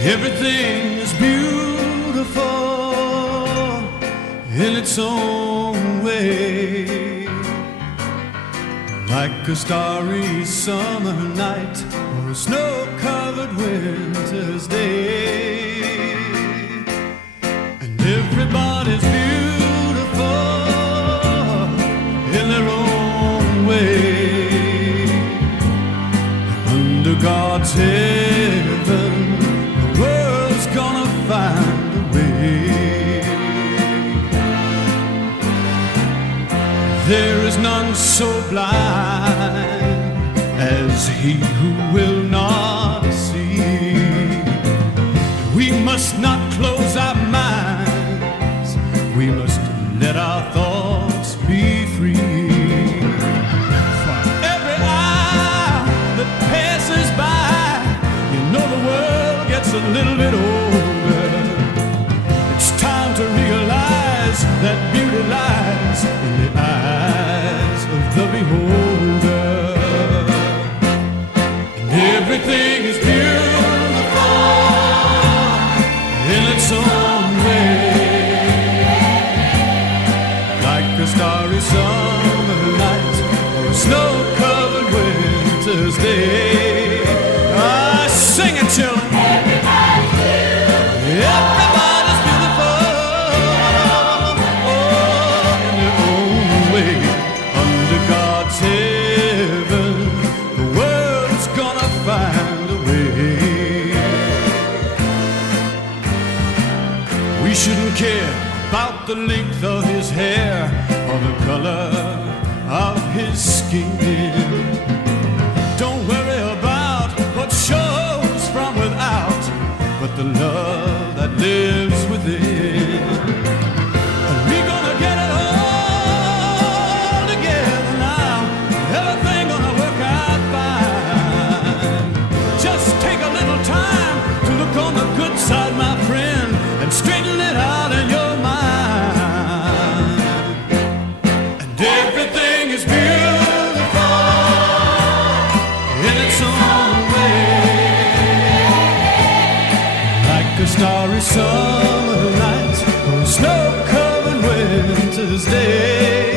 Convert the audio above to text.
Everything is beautiful in its own way, like a starry summer night or a snow-covered winter's day. And everybody's beautiful in their own way. Under God's heaven, the world's gonna find a way. There is none so blind as he who will not see. We must not close our minds, we must let our thoughts be free. For every hour that passes by, you know the world gets a little bit older. It's time to realize that beauty lies in the eyes of the beholder. And everything is beautiful in its own way, like a starry summer night or a snow-covered winter's day. Ah, sing it, children. Everybody's beautiful. Everybody's beautiful. Oh, in their own way. Under God's heaven, the world's gonna find a way. We shouldn't care about the length of his hair or the color of his skin. Don't worry about what shows from without, but the love that lives within. And we're gonna get it all together now. Everything gonna work out fine. Just take a little time to look on the good side, my friend, and straighten it out in your mind. And everything is beautiful in its own way, like a starry summer night or a snow-covered winter's day.